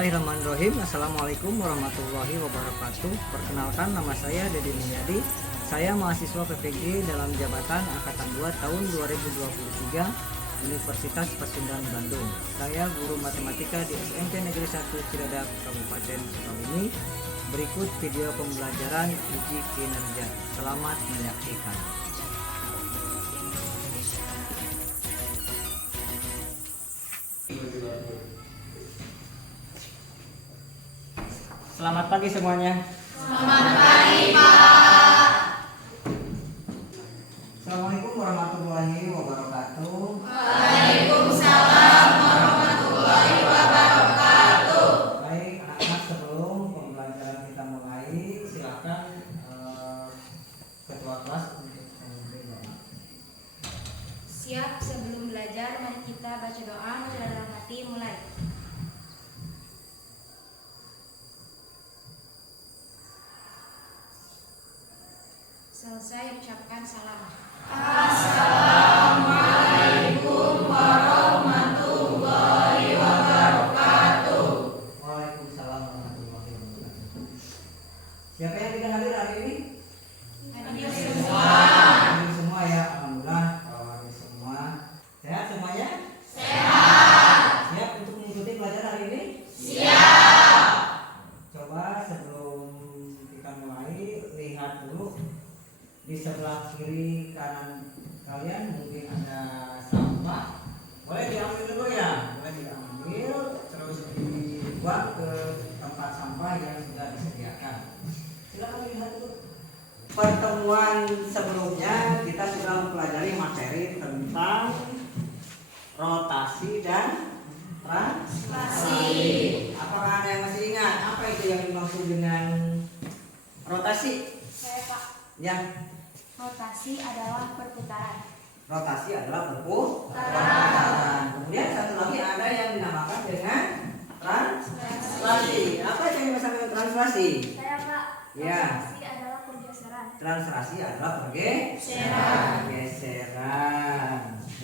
Bismillahirrahmanirrahim. Assalamualaikum warahmatullahi wabarakatuh. Perkenalkan, nama saya Dedi Mulyadi. Saya mahasiswa PPG dalam jabatan Angkatan 2 tahun 2023 Universitas Pasundan Bandung. Saya guru matematika di SMP Negeri 1 Cibadak, Kabupaten Sukabumi. Berikut video pembelajaran uji kinerja. Selamat menyaksikan. Selamat pagi semuanya. Selamat pagi, Pak. Assalamualaikum warahmatullahi wabarakatuh. Waalaikumsalam warahmatullahi wabarakatuh. Baik, anak-anak, sebelum pembelajaran kita mulai, silakan ketua kelas untuk memberi doa. Siap, sebelum belajar mari kita baca doa dalam hati. Mulai. Selesai ucapkan salam. Assalamualaikum warahmatullahi wabarakatuh. Waalaikumsalam warahmatullahi wabarakatuh. Siapa yang tidak hadir hari ini? Hadir semua. Hadir semua ya, alhamdulillah. Kalau hadir semua, sehat semuanya? Sehat. Siap untuk mengikuti pelajaran hari ini? Siap. Coba sebelum kita mulai, lihat dulu di sebelah kiri kanan kalian mungkin ada sampah. Boleh diambil dulu ya, boleh diambil terus dibuang ke tempat sampah yang sudah disediakan. Silakan lihat dulu. Pertemuan sebelumnya kita sudah mempelajari materi tentang rotasi dan translasi. Apakah ada yang masih ingat apa itu yang dimaksud dengan rotasi? Saya, Pak. Ya, Rotasi adalah perputaran. rotasi adalah perputaran. Kemudian satu lagi ada yang dinamakan dengan translasi. Apa yang dimaksud dengan translasi? Saya, Pak. Ya. Rotasi adalah pergeseran. Translasi adalah pergeseran.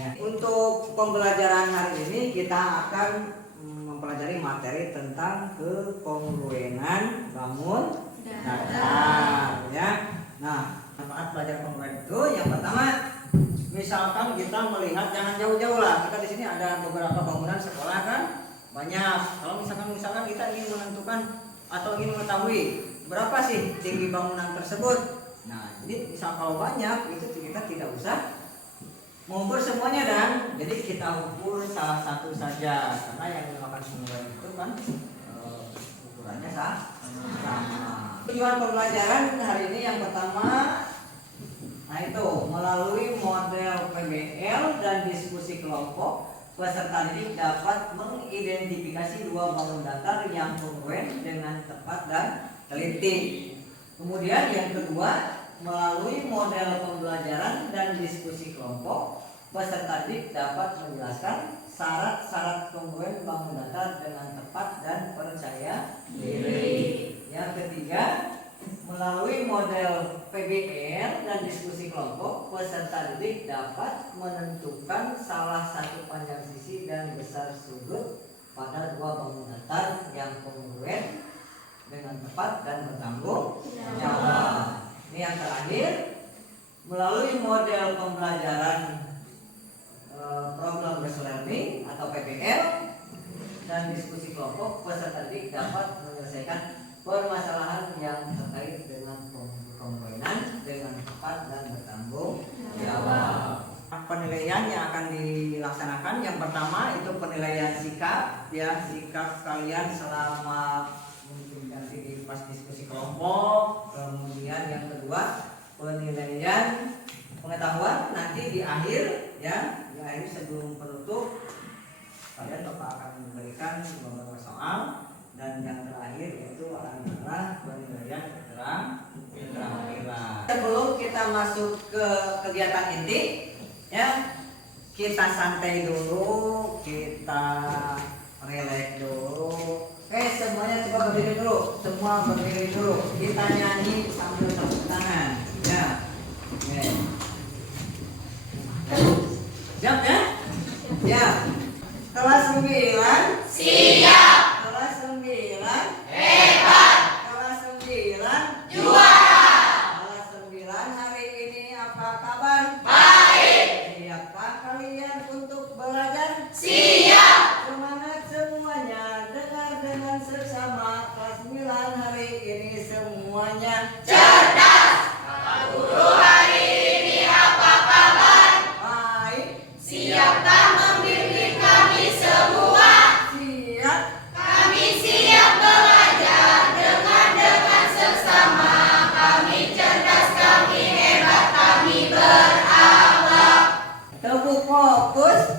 Ya. Untuk pembelajaran hari ini kita akan mempelajari materi tentang kekongruenan bangun datar. Ya. Nah, manfaat belajar kongruent itu yang pertama, misalkan kita melihat, jangan jauh-jauh lah. Kita di sini ada beberapa bangunan sekolah kan banyak. Kalau misalkan kita ingin menentukan atau ingin mengetahui berapa sih tinggi bangunan tersebut. Nah, jadi misal kalau banyak itu kita tidak usah mengukur semuanya dan jadi kita ukur salah satu saja karena yang dinamakan kongruent itu kan ukurannya sama. Tujuan pembelajaran hari ini yang pertama, nah itu melalui model PBL dan diskusi kelompok, peserta didik dapat mengidentifikasi dua bangun datar yang kongruen dengan tepat dan teliti. Kemudian yang kedua, melalui model pembelajaran dan diskusi kelompok, peserta didik dapat menjelaskan syarat-syarat kongruen bangun datar dengan tepat dan percaya diri. Yang ketiga, melalui model PBL dan diskusi kelompok, peserta didik dapat menentukan salah satu panjang sisi dan besar sudut pada dua bangun datar yang kongruen dengan tepat dan bertanggung jawab. Ini yang terakhir, melalui model pembelajaran problem based learning atau PBL dan diskusi kelompok, peserta didik dapat menyelesaikan permasalahan yang terkait dengan kongruenan dengan tepat dan bertanggung jawab. Penilaian yang akan dilaksanakan yang pertama itu penilaian sikap, ya, sikap kalian selama mungkin nanti di pas diskusi kelompok. Kemudian yang kedua penilaian pengetahuan nanti di akhir, ya, di akhir sebelum penutup kalian Bapak akan memberikan beberapa soal. Dan yang terakhir yaitu adalah penilaian keterampilan. Sebelum kita masuk ke kegiatan inti, ya, kita santai dulu, kita relax dulu. Semuanya coba berdiri dulu, semua berdiri dulu. Kita nyanyi sambil tepuk tangan, ya. Siap ya? Ya. Kelas 9 Siap. kelas 9 Hebat. kelas 9 Juara. kelas 9 hari ini apa kabar? Baik. Siapkah kalian untuk belajar? Siap. Semangat semuanya, dengar dengan seksama. Kelas 9 hari ini semuanya Cerdas. Pak Guru hari ini apa kabar? baik. Siapkah membimbing kami semua? Siap. Kami siap belajar dengan seksama. Kami cerdas, kami hebat, kami berakhlak. Tepuk fokus.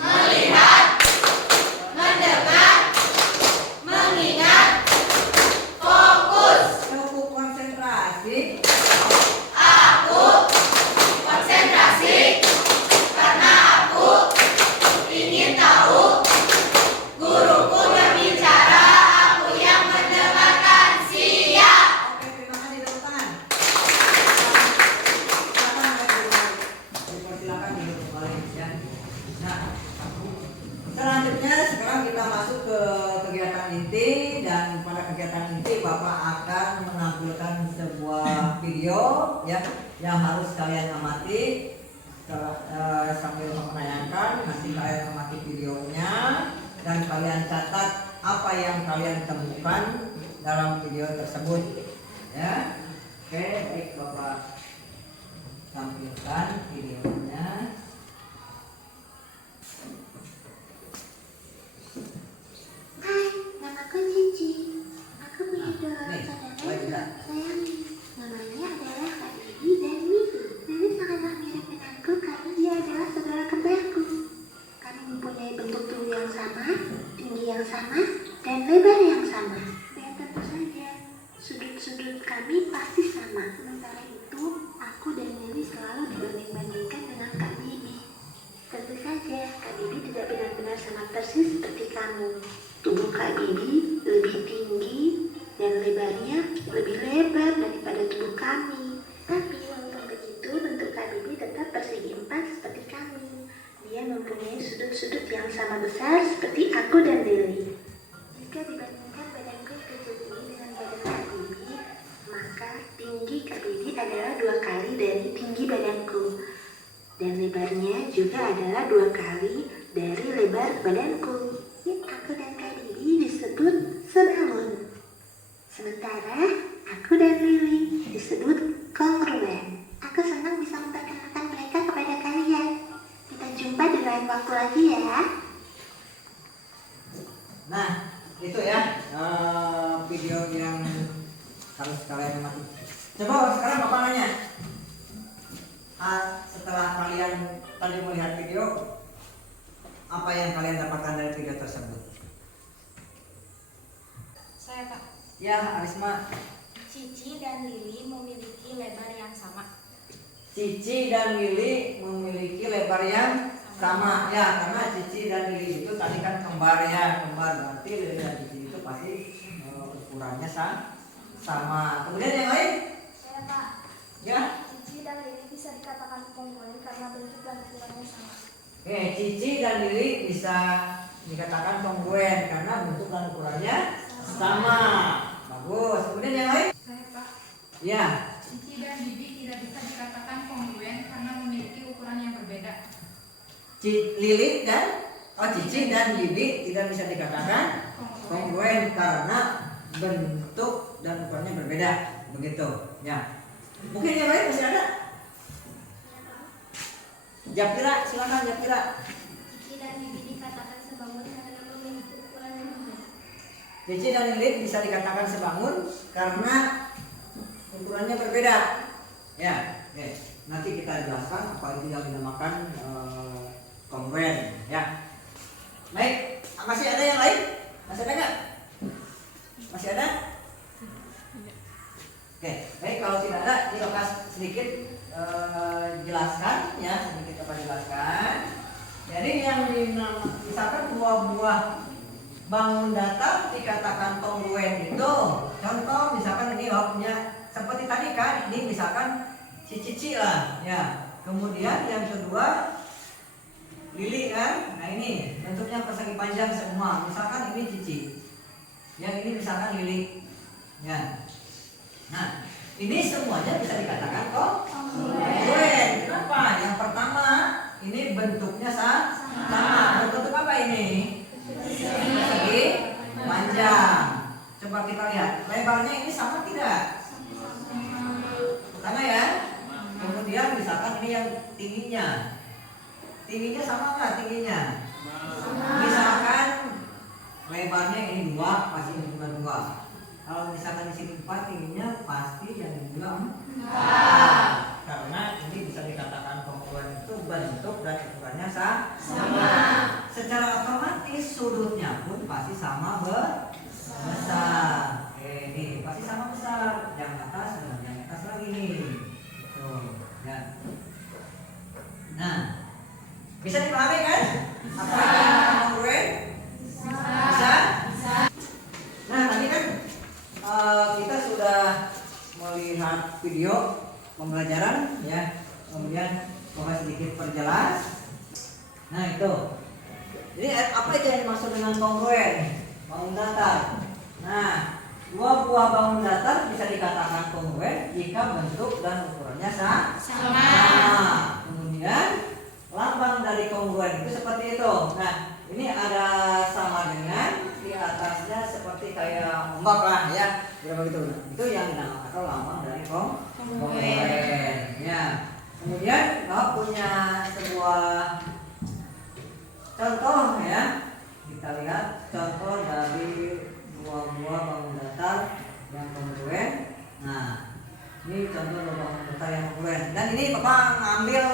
Melihat, mendengar, mengingat, fokus. Tepuk konsentrasi. Aku konsentrasi karena aku ingin tahu. Guruku berbicara, aku yang mendengarkan. Siap. Oke, terima kasih, tepuk tangan. Silakan duduk kembali ya. Nah, selanjutnya sekarang kita masuk ke kegiatan inti, dan pada kegiatan inti Bapak akan menampilkan sebuah video ya yang harus kalian amati. Sambil menayangkan, nanti kalian amati videonya dan kalian catat apa yang kalian temukan dalam video tersebut ya. Oke, baik, Bapak tampilkan videonya. Hai, namaku Cici. Aku punya dua Nih, saudara baik, yang Kak. aku sayangi. Namanya adalah Kak Didi dan Mimi. Mimi sangatlah mirip denganku karena dia adalah saudara kembarku. Kami mempunyai bentuk tubuh yang sama, tinggi yang sama, dan lebar yang sama. Dan tentu saja, sudut-sudut kami pasti sama. Sementara itu, aku dan Mimi selalu dibanding-bandingkan dengan Kak Bibi. Tentu saja, Kak Bibi tidak benar-benar sama persis seperti kamu. Tubuh Kak Bibi lebih tinggi dan lebarnya lebih lebar daripada tubuh kami. Tapi walaupun begitu, bentuk Kak Bibi tetap persegi empat seperti kami. Dia mempunyai sudut-sudut yang sama besar seperti aku dan Lily. Jika dibandingkan badanku yang kecil ini dengan badan Kak Bibi, maka tinggi Kak Bibi adalah 2 kali dari tinggi badanku. Dan lebarnya juga adalah 2 kali dari lebar badanku. Aku dan Kak Bibi disebut sebangun. Sementara aku dan Lily disebut kongruen. Aku senang bisa memperkenalkan mereka kepada kalian. Kita jumpa di lain waktu lagi ya. Nah, itu ya video yang harus kalian amati. Coba sekarang Bapak nanya, setelah kalian tadi melihat video, apa yang kalian dapatkan dari video tersebut? Saya Pak. Ya, Arisma. Cici dan Lili memiliki lebar yang sama. Cici dan Lili memiliki lebar yang sama ya, karena Cici dan Lili itu tadi kan kembar ya, kembar, berarti Lili dan Cici itu pasti ukurannya sama. Kemudian yang lain? Saya Pak. Ya. Cici dan Lili bisa dikatakan kongruen karena bentuk dan ukurannya sama. Oke, Cici dan Lili bisa dikatakan kongruen karena bentuk dan ukurannya sama. Bagus. Kemudian yang lain? Saya Pak, Ya. Cici dan Bibi tidak bisa dikatakan kongruen karena memiliki ukuran yang berbeda. Cici dan Bibi tidak bisa dikatakan kongruen karena bentuk dan ukurannya berbeda. Begitu. Ya. Mungkin yang lain masih ada? Japira, silakan Japira. Cici dan Bibi dikatakan sebangun karena memiliki ukuran yang berbeda. Cici dan Lili bisa dikatakan sebangun karena ukurannya berbeda. Ya, oke. Nanti kita jelaskan apa itu yang dinamakan kongruen. Ya. Baik, masih ada yang lain? Masih ada nggak? Masih ada? Oke, baik, kalau tidak ada, ini Bapak sedikit jelaskan ya, sedikit Bapak jelaskan. Jadi yang misalkan buah-buah bangun datar dikatakan kongruen itu, contoh misalkan ini punya seperti tadi kan, ini misalkan si Cici lah ya. Kemudian yang kedua lili kan? Nah ini bentuknya persegi panjang semua. Misalkan ini cici, yang ini misalkan lili, ya. Nah ini semuanya bisa dikatakan kongruen. Kenapa? Yang pertama ini bentuknya sama. Bentuk apa ini? Persegi panjang. Coba kita lihat lebarnya ini sama tidak? Sama ya. Kemudian misalkan ini yang tingginya sama nggak tingginya? Misalkan lebarnya ini 2, pasti ini juga 2. Kalau misalkan di sini 4, tingginya pasti yang ini juga 4. Karena ini bisa dikatakan kongruen itu bentuk dan ukurannya sama. Secara otomatis sudutnya pun pasti sama besar. Ini pasti sama besar. Yang atas dan yang atas lagi nih. Tuh, ya. Nah, bisa dipahami kan? Apa yang kongruen? Bisa? Nah, tadi kan kita sudah melihat video pembelajaran ya. Kemudian coba sedikit perjelas. Nah, itu. Jadi apa itu yang dimaksud dengan kongruen? Bangun datar. Nah, 2 buah bangun datar bisa dikatakan kongruen jika bentuk dan ukurannya sama. Kemudian lambang dari kongruen itu seperti itu. Nah, ini ada sama dengan, di atasnya seperti kayak ombak lah ya. Berapa gitu? Itu yang dinamakan lambang dari kongruen. Ya. Kemudian Bapak punya sebuah contoh ya. Kita lihat contoh dari 2 buah bangun datar yang kongruen. Nah, ini contoh bangun datar yang kongruen. Dan ini Bapak ngambil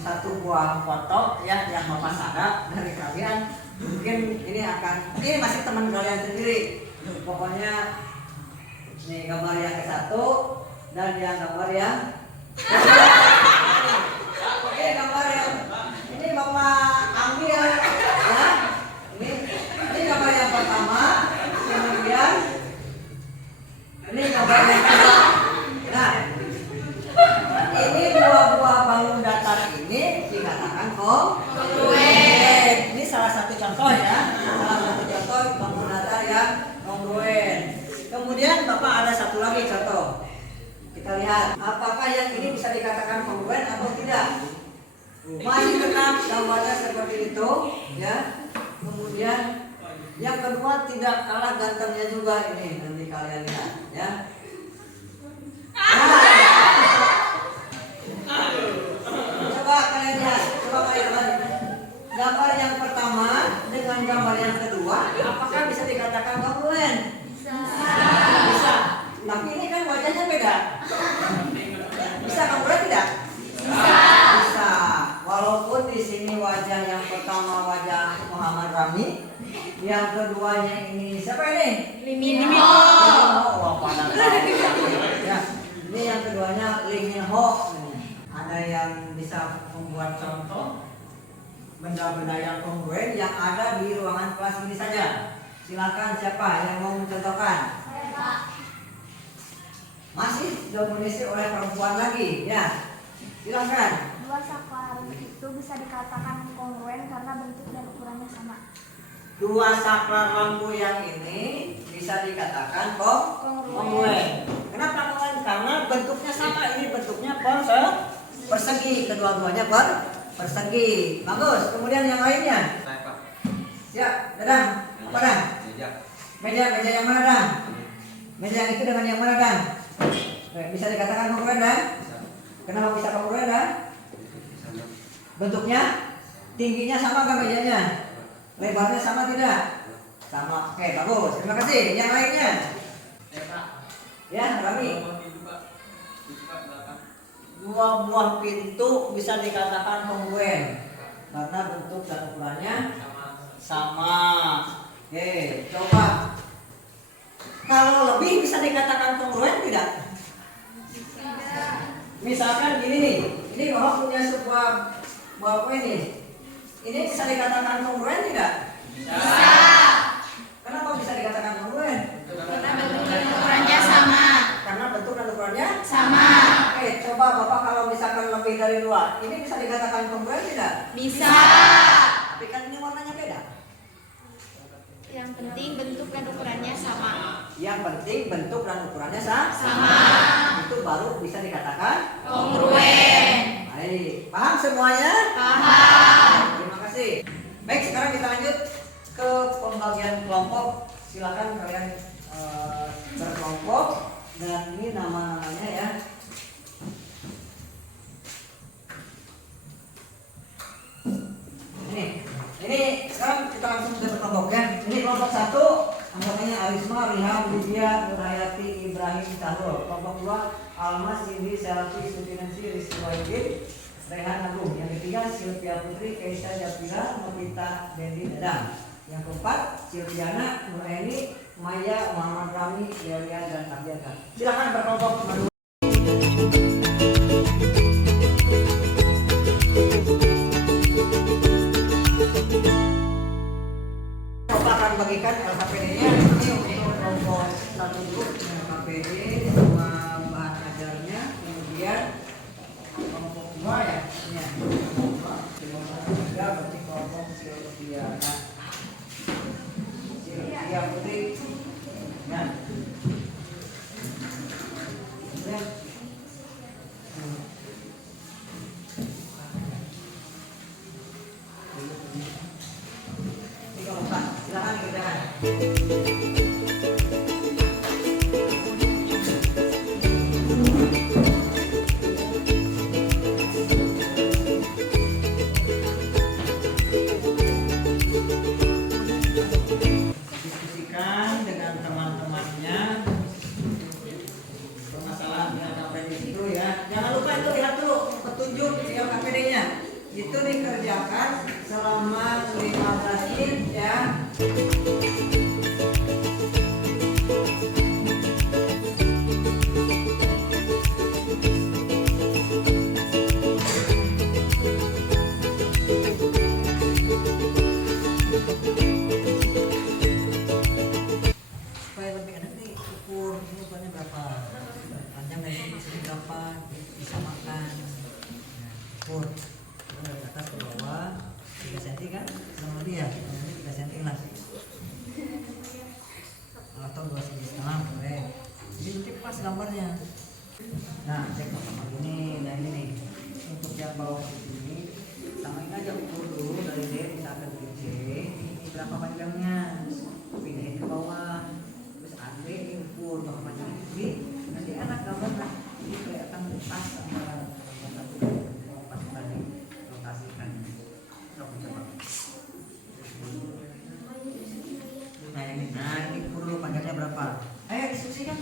satu buah foto ya yang Bapak sadap dari kalian. Mungkin ini masih teman kalian sendiri. Pokoknya ini gambar yang ke-1 dan yang gambar yang oke, gambar yang ini Bapak ambil ya. Ini gambar yang pertama, kemudian ini gambar yang kedua. Nah, ini buah-buah bangun datar ini dikatakan kongruen. Ini salah satu contoh ya. Salah satu contoh bangun datar yang kongruen. Kemudian Bapak ada satu lagi contoh. Kita lihat apakah yang ini bisa dikatakan kongruen atau tidak. Masih tetap gambarnya seperti itu ya. Kemudian yang kedua tidak kalah gantengnya juga ini, nanti kalian lihat ya. Coba kalian lihat, gambar yang pertama dengan gambar yang kedua, apakah bisa dikatakan kongruen? Bisa. Tapi ini kan wajahnya beda. Bisa kongruen tidak? Bisa. Walaupun di sini wajah yang pertama wajah Muhammad Rami, yang keduanya ini siapa ini? Lee Min Ho. Wah, pada tahu. Ya, ini yang keduanya Lee Min Ho. Ada yang bisa membuat contoh benda-benda yang kongruen yang ada di ruangan kelas ini saja. Silakan siapa yang mau mencontohkan? Masih dominasi oleh perempuan lagi, ya. Silakan. 2 saklar itu bisa dikatakan kongruen karena bentuk dan ukurannya sama. 2 saklar lampu yang ini bisa dikatakan kongruen. Kenapa kongruen? Karena bentuknya sama. Ini bentuknya persegi. Kedua-duanya persegi. Bagus. Kemudian yang lainnya. Ya, Dadang. Apa Dadang? Meja yang mana Dadang? Meja yang itu dengan yang mana Dadang? Bisa dikatakan kongruen Dan? Kenapa bisa kongruen Dan? Bentuknya, tingginya sama nggak mejanya? Lebarnya sama tidak? Sama. Oke, bagus. Terima kasih. Yang lainnya? Ya, Rami. 2 buah pintu bisa dikatakan kongruen karena bentuk dan ukurannya sama. Oke, coba. Kalau lebih bisa dikatakan kongruen tidak? Misalkan gini nih. Ini Bapak punya sebuah buah apa ini? Ini bisa dikatakan kongruen tidak? Bisa. Kenapa bisa dikatakan kongruen? Karena bentuk dan ukurannya sama. Karena bentuk dan ukurannya Sama. Oke, coba Bapak kalau misalkan lebih dari dua, ini bisa dikatakan kongruen tidak? Bisa. Tapi kan ini warnanya beda. Yang penting bentuk dan ukurannya sama. Yang penting bentuk dan ukurannya sama. Itu baru bisa dikatakan Kongruen. baik. Paham semuanya? Paham. Terima kasih. Baik, sekarang kita lanjut ke pembagian kelompok. Silakan kalian berkelompok dan ini nama-namanya ya. Ini sekarang kita langsung ke kelompok ya. Ini kelompok 1 anggotanya Arisma, Riham, Lydia, Nurhayati, Ibrahim, Cahrul. Kelompok 2 Alma, Cindy, Selvi, Sutinensi, Rizky Wahidin, Rehan Agung. Yang ketiga Sylvia Putri, Keisha Japira, Novita, Dendi, Dadang. Yang keempat Silviana, Nureni, Maya, Muhammad Rami, Delia, dan Ardiana. Silakan berkelompok nomor 2. Bapak akan bagikan LKPD-nya ini untuk kelompok 1 dulu LKPD semua bahan ajarnya, kemudian kelompok 2 ya, ini kelompok 2 berarti kelompok Silviana, Sylvia Putri ya. Kemudian ini kelompok 4, silakan dikerjakan. Diskusikan dengan teman-temannya permasalahan yang sampai di situ ya. Jangan lupa itu lihat dulu petunjuk di LKPD-nya. Itu dikerjakan selama 15 menit ya. Supaya lebih enak nih ukur ini ukurannya berapa, panjang dari sini berapa, disamakan. Nah, ukur dari atas ke bawah 3 cm kan, kurang lebih ya, kurang lebih 3 cm lah, atau 2,5 cm boleh. Jadi nanti pas gambarnya. Nah, cek sama ini dan ini nih. Untuk yang bawah ini samain aja ukur dulu dari D misalkan dari C, ini berapa panjangnya, pindahin ke bawah, terus AC ukur berapa panjang ini, nanti enak gambarnya. Ini kelihatan pas antara yang satu dan yang pas tadi rotasikan. Coba. Nah ini ukur dulu panjangnya berapa. Ayo diskusikan.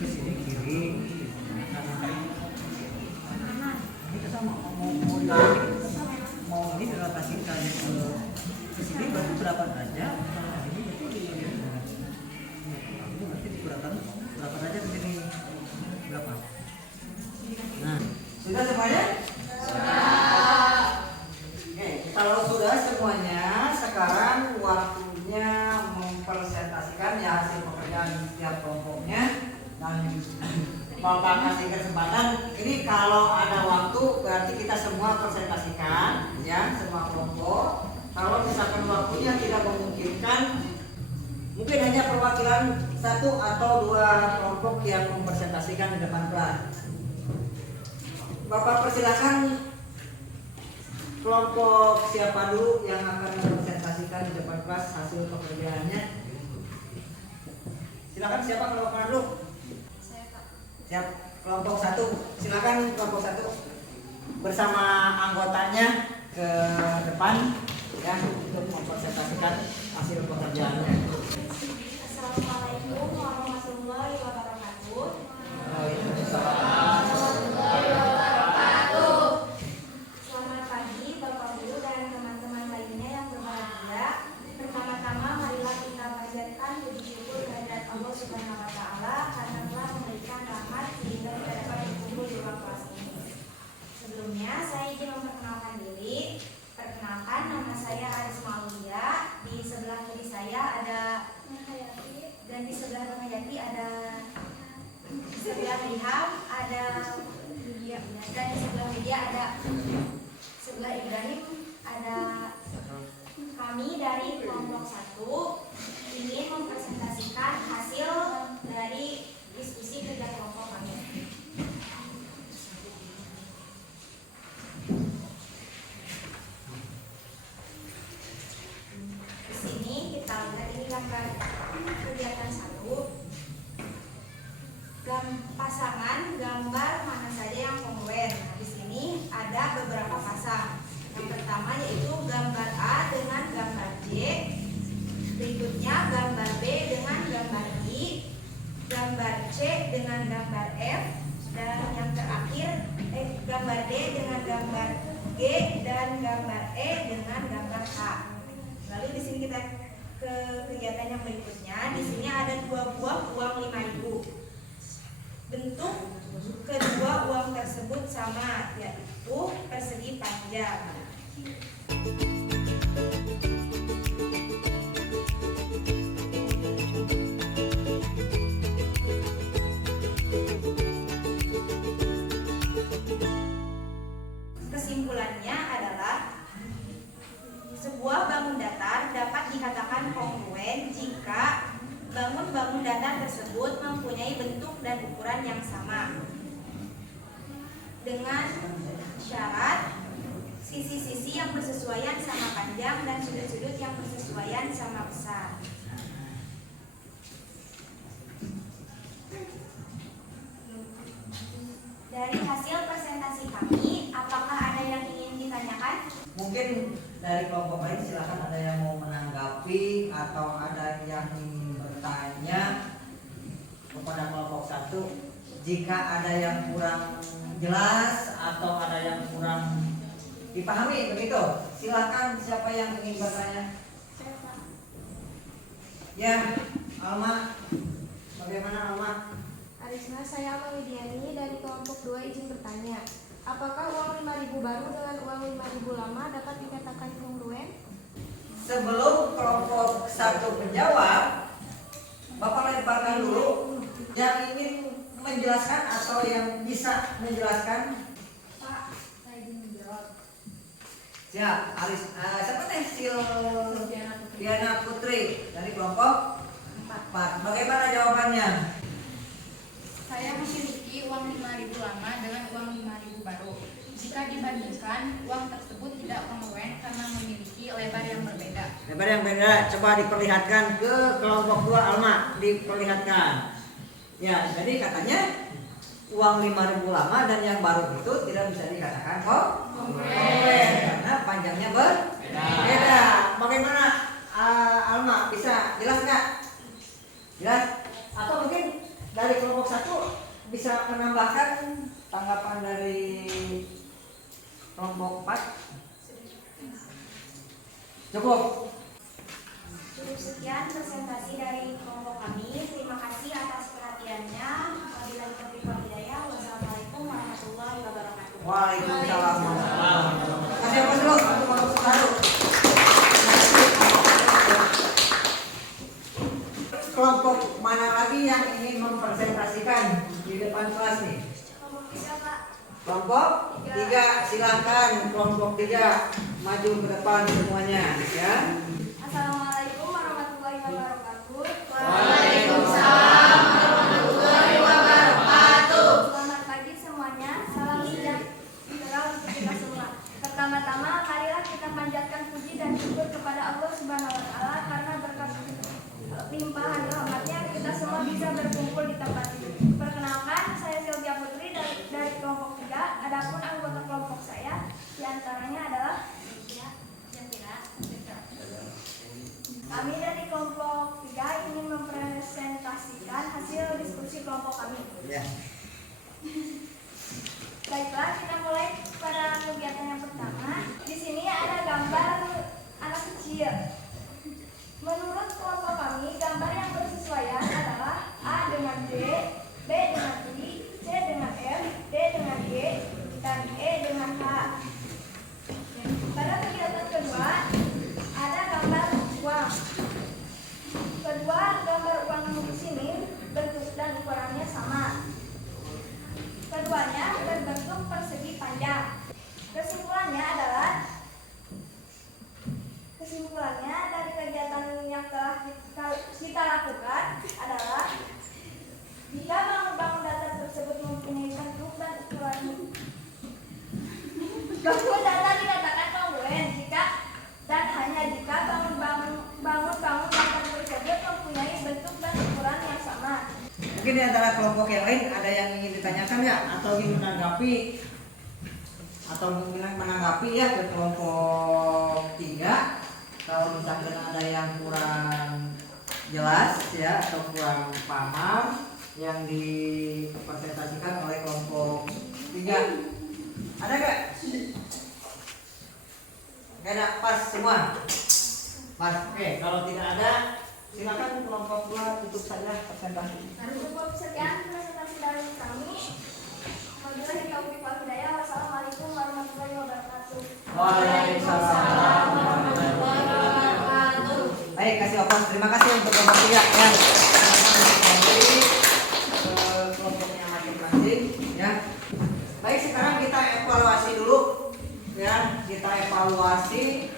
Ke sini kiri, kanan. Kita sama mau ini dirotasikan ke sini berarti berapa derajat? Nah, ini berarti ini berarti dikurangkan berapa derajat di sini? Berapa? Nah, sudah semuanya? Sudah. Oke, kalau sudah semuanya, sekarang waktunya mempresentasikan ya hasil pekerjaan setiap kelompoknya. Dan Bapak kasih kesempatan, ini kalau ada waktu berarti kita semua presentasikan ya, semua kelompok. Kalau misalkan waktunya tidak memungkinkan, mungkin hanya perwakilan 1 atau 2 kelompok yang mempresentasikan di depan kelas. Bapak persilakan kelompok siapa dulu yang akan mempresentasikan di depan kelas hasil pekerjaannya. Silakan siapa kelompok dulu? Siap, kelompok 1. Silakan kelompok 1 bersama anggotanya ke depan ya untuk mempresentasikan hasil pekerjaannya. Assalamualaikum warahmatullahi wabarakatuh. Selamat pagi Bapak Guru dan teman-teman lainnya yang berbahagia. Pertama-tama marilah kita panjatkan puji syukur kehadirat Allah Subhanahu wa taala karena telah memberikan rahmat sehingga kita dapat berkumpul di ruang kelas ini. Sebelumnya saya izin memperkenalkan diri. Perkenalkan, nama saya Aris Maulia. Di sebelah kiri saya ada Hayati dan di sebelah Hayati ada sebelah Riham ada Widya dan di sebelah Widya ada sebelah Ibrahim ada. Kami dari kelompok 1 ingin mempresentasikan hasil dari diskusi kerja kelompok kami. Di sini kita lihat ini gambar kegiatan 1. Pasangan gambar mana saja yang kongruen. Nah, di sini ada beberapa pasang. Yang pertama yaitu gambar A dengan gambar J, berikutnya gambar B dengan gambar I, gambar C dengan gambar F, dan yang terakhir gambar D dengan gambar G dan gambar E dengan gambar H. Lalu di sini kita ke kegiatan yang berikutnya. Di sini ada 2 buah uang 5.000. Bentuk kedua uang tersebut sama, yaitu persegi panjang. Kesimpulannya adalah sebuah bangun datar dapat dikatakan kongruen jika bangun-bangun datar tersebut mempunyai bentuk dan ukuran yang sama, dengan syarat sisi-sisi yang bersesuaian sama panjang dan sudut-sudut yang bersesuaian sama besar. Dari hasil presentasi kami, apakah ada yang ingin ditanyakan? Mungkin dari kelompok lain silakan, ada yang mau menanggapi atau ada yang ingin bertanya kepada kelompok 1. Jika ada yang kurang jelas atau ada yang kurang dipahami begitu, silakan, siapa yang ingin bertanya? Ya, Alma. Bagaimana Alma? Arisna, saya Alma Widiani dari kelompok 2 izin bertanya. Apakah uang 5.000 baru dengan uang 5.000 lama dapat dikatakan kongruen? Sebelum kelompok 1 menjawab, Bapak lemparkan dulu yang ingin menjelaskan atau yang bisa menjelaskan. Pak, saya ingin menjawab. Siap, Aris. Siapa nih? Diana Putri dari kelompok 4. Bagaimana jawabannya? Saya memiliki uang 5.000 lama dengan uang 5.000 baru. Jika dibandingkan, uang tersebut tidak kongruen karena memiliki lebar yang berbeda. Lebar yang beda. Coba diperlihatkan ke kelompok 2, Alma. Diperlihatkan. Ya, jadi katanya uang 5.000 lama dan yang baru itu tidak bisa dikatakan kongruen karena panjangnya berbeda. Bagaimana Alma, bisa jelas nggak? Jelas? Atau mungkin dari kelompok 1 bisa menambahkan tanggapan dari kelompok 4? Cukup. Cukup sekian presentasi dari kelompok kami. Terima kasih atas perhatiannya. Wabillahi taufiq wal hidayah. Wassalamualaikum warahmatullahi wabarakatuh. Waalaikumsalam. Kasih apa dulu untuk kelompok 1? Kelompok mana lagi yang ingin mempresentasikan di depan kelas nih? Kelompok 3, Pak. Kelompok 3, silahkan kelompok 3 maju ke depan semuanya ya. Assalamualaikum warahmatullahi wabarakatuh. Waalaikumsalam warahmatullahi wabarakatuh. Selamat pagi semuanya. Salam sejahtera untuk kita semua. Pertama-tama, marilah kita panjatkan puji dan syukur kepada Allah Subhanahu wa taala karena berkat limpahan rahmatnya kita semua bisa berkumpul di tempat ini. Perkenalkan, saya Sylvia Putri dari kelompok 3. Adapun anggota kelompok saya diantaranya adalah kami dari kelompok 3 ingin mempresentasikan hasil diskusi kelompok kami. Ya. Bangun datar dikatakan kongruen jika dan hanya jika bangun datar tersebut mempunyai bentuk dan ukuran yang sama. Mungkin di antara kelompok yang lain ada yang ingin ditanyakan ya, atau ingin menanggapi ya ke kelompok 3. Kalau misalkan ada yang kurang jelas ya atau kurang paham yang dipresentasikan oleh kelompok 3, ada gak? Gak ada, pas semua. Mas, oke, kalau tidak ada silakan kelompok 2 tutup saja presentasi. Cukup sekian presentasi dari kami. Wabillahi taufiq wal hidayah. Wassalamualaikum warahmatullahi wabarakatuh. Waalaikumsalam warahmatullahi wabarakatuh. Baik, kasih opas. Terima kasih untuk kelompok 3 ya. Kelompoknya masing-masing ya. Baik, sekarang kita evaluasi dulu ya. Kita evaluasi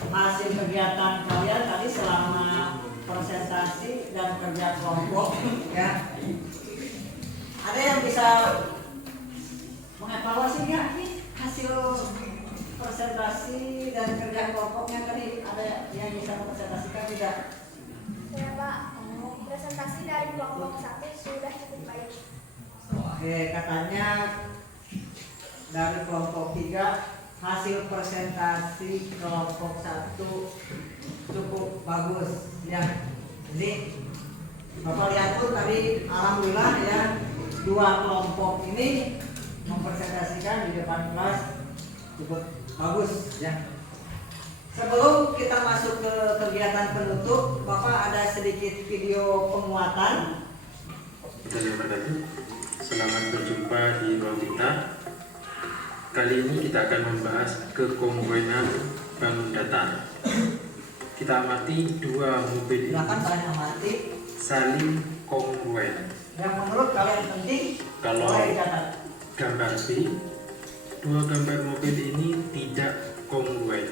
hasil kegiatan kalian tadi selama presentasi dan kerja kelompok ya. Ada yang bisa mengevaluasi nggak hasil presentasi dan kerja kelompoknya tadi? Ada yang bisa mempresentasikan tidak? Ya Pak, presentasi dari kelompok 1 sudah cukup baik. Oke, katanya dari kelompok 3 hasil presentasi kelompok 1 cukup bagus ya. Jadi Bapak lihat pun tadi alhamdulillah ya, 2 kelompok ini mempresentasikan di depan kelas cukup bagus ya. Sebelum kita masuk ke kegiatan penutup, Bapak ada sedikit video penguatan. Selamat berjumpa di ruang kita. Kali ini kita akan membahas kekongruenan bangun datar. Kita amati 2 mobil Silakan kalian amati saling kongruen. yang menurut kalian penting. Kalau boleh dicatat. gambar B, 2 gambar mobil ini tidak kongruen.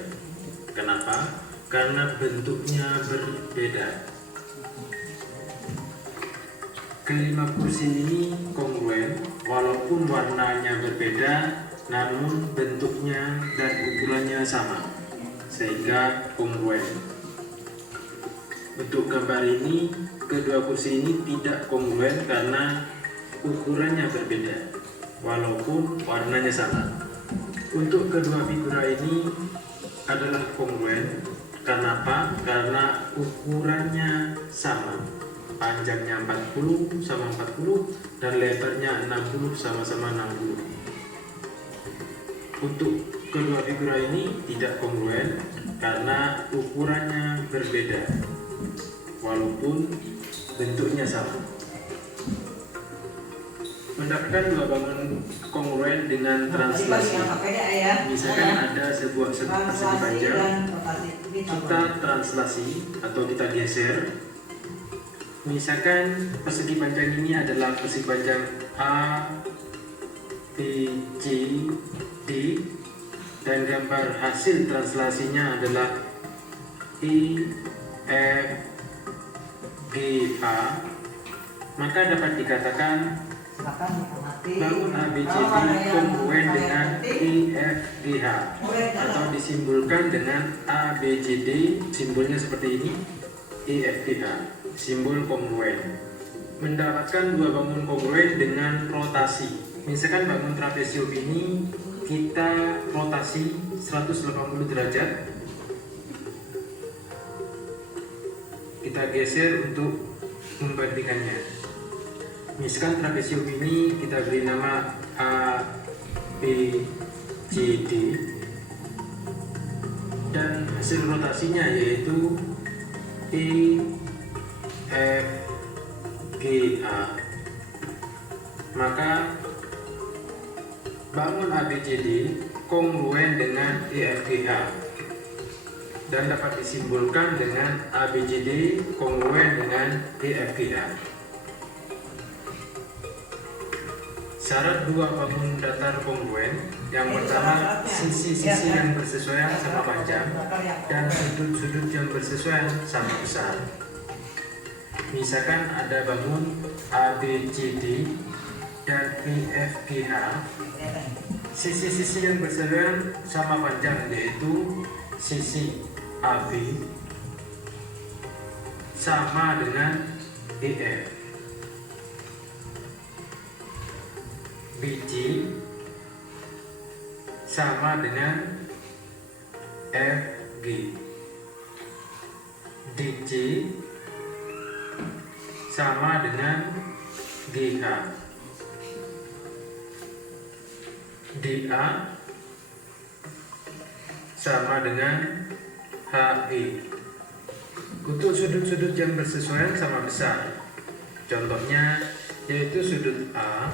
Kenapa? Karena bentuknya berbeda. Kelima kursi ini kongruen walaupun warnanya berbeda, namun bentuknya dan ukurannya sama, sehingga kongruen. Untuk gambar ini, kedua kursi ini tidak kongruen karena ukurannya berbeda, walaupun warnanya sama. Untuk kedua figura ini adalah kongruen. Kenapa? Karena ukurannya sama. Panjangnya 40 sama 40 dan lebarnya 60 sama-sama 60. Untuk kedua figura ini tidak kongruen karena ukurannya berbeda walaupun bentuknya sama. Mendapatkan 2 bangun kongruen dengan translasi. Misalkan ada sebuah persegi panjang, kita translasi atau kita geser. Misalkan persegi panjang ini adalah persegi panjang A, B, C, D, dan gambar hasil translasinya adalah E, F, G, A, maka dapat dikatakan bangun ABCD kongruen dengan EFGH atau disimbolkan dengan ABCD, simbolnya seperti ini, EFGH, simbol kongruen. Mendapatkan 2 bangun kongruen dengan rotasi. Misalkan bangun trapesium ini kita rotasi 180 derajat. Kita geser untuk membandingkannya. Misalkan trapesium ini kita beri nama A, B, C, D, dan hasil rotasinya yaitu E, F, G, A. Maka bangun ABCD kongruen dengan EFGH dan dapat disimbolkan dengan ABCD kongruen dengan EFGH. Syarat 2 bangun datar kongruen, yang pertama sisi-sisi yang bersesuaian sama panjang dan sudut-sudut yang bersesuaian sama besar. Misalkan ada bangun ABCD dan EFGH, Sisi-sisi yang berserian sama panjang yaitu sisi AB sama dengan EF, BC sama dengan FG, DC sama dengan GH, DA sama dengan HE. Untuk sudut-sudut yang bersesuaian sama besar, contohnya yaitu sudut A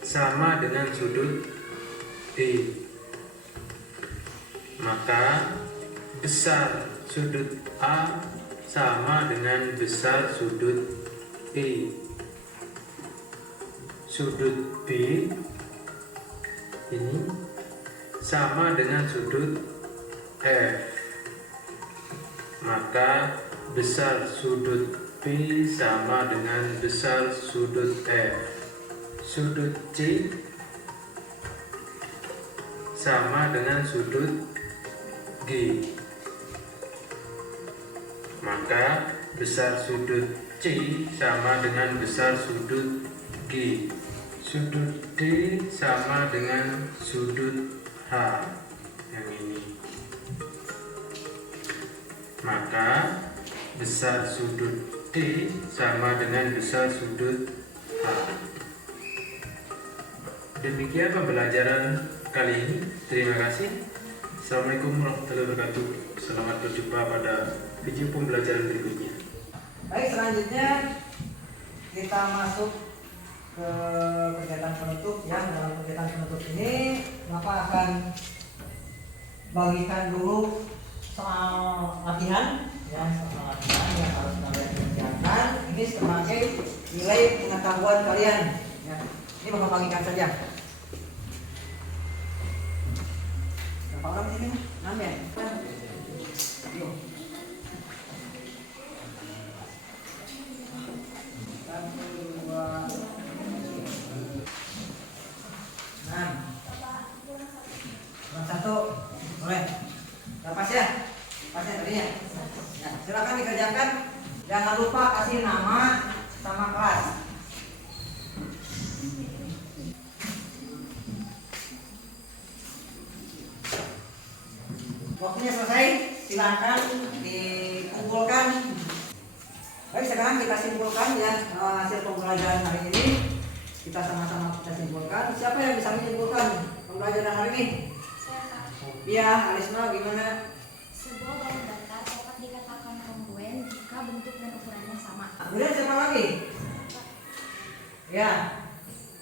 sama dengan sudut E, maka besar sudut A sama dengan besar sudut E. Sudut B ini sama dengan sudut F, maka besar sudut B sama dengan besar sudut F. Sudut C sama dengan sudut G, maka besar sudut C sama dengan besar sudut G. Sudut D sama dengan sudut H yang ini, maka besar sudut D sama dengan besar sudut H. Demikian pembelajaran kali ini. Terima kasih. Assalamualaikum warahmatullahi wabarakatuh. Selamat berjumpa pada video pembelajaran berikutnya. Baik, selanjutnya kita masuk ke kegiatan penutup. Ya, dalam kegiatan penutup ini Bapak akan bagikan dulu soal latihan, ya, soal latihan yang harus kalian kerjakan. Ini sebagai nilai pengetahuan kalian. Ya, ini Bapak bagikan saja. Berapa orang ini? 6 ya? Yuk. 1, 2, 6. Kurang 1. Boleh. Lepas ya? Pas ya tadinya? Ya, silakan dikerjakan. Jangan lupa kasih nama sama kelas. Waktunya selesai, silakan dikumpulkan. Baik, sekarang kita simpulkan ya hasil pembelajaran hari ini. Kita sama-sama kita simpulkan. Siapa yang bisa menyimpulkan pembelajaran hari ini? Iya, Alisma, gimana? Sebuah bangun datar dapat dikatakan kongruen jika bentuk dan ukurannya sama. Kemudian siapa lagi? Ya.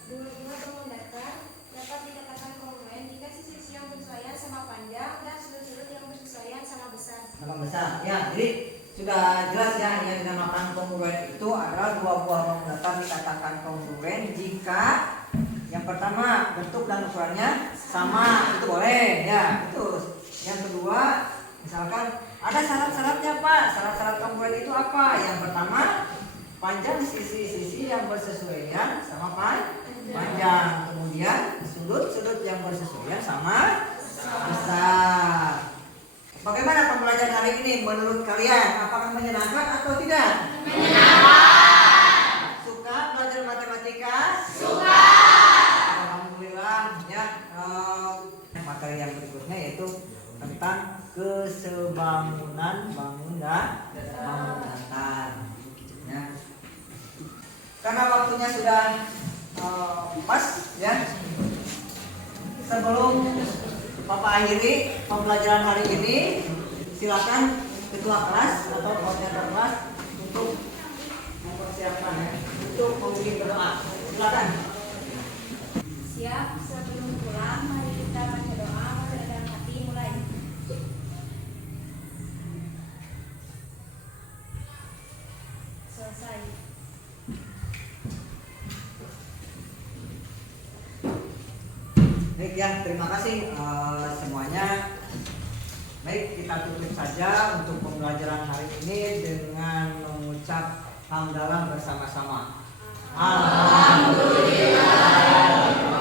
Dua-dua bangun datar dapat dikatakan kongruen jika sisi-sisi yang bersesuaian sama panjang dan sudut-sudut yang bersesuaian sama besar. Sama besar. Ya, jadi sudah jelas ya, yang dinamakan kongruen itu adalah dua buah bangun datar dikatakan kongruen jika yang pertama bentuk dan ukurannya sama, itu boleh ya, itu. Yang kedua, misalkan ada syarat-syaratnya Pak. Syarat-syarat kongruen itu apa? Yang pertama, panjang sisi-sisi yang bersesuaian sama panjang. Kemudian sudut-sudut yang bersesuaian sama besar. Bagaimana pembelajaran hari ini menurut kalian? Apakah menyenangkan atau tidak? Menyenangkan. Suka belajar matematika? Suka. Alhamdulillah ya. Materi yang berikutnya yaitu tentang kesebangunan bangun datar. Ya. Karena waktunya sudah pas ya. Sebelum Bapak akhiri pembelajaran hari ini, silakan ketua kelas atau koordinator kelas untuk mempersiapkan ya, untuk memimpin berdoa. Silakan. Siap, sebelum pulang mari kita baca doa dalam hati. Mulai. Selesai. Baik ya, terima kasih semuanya. Baik, kita tutup saja untuk pembelajaran hari ini dengan mengucap hamdalah bersama-sama. Alhamdulillah.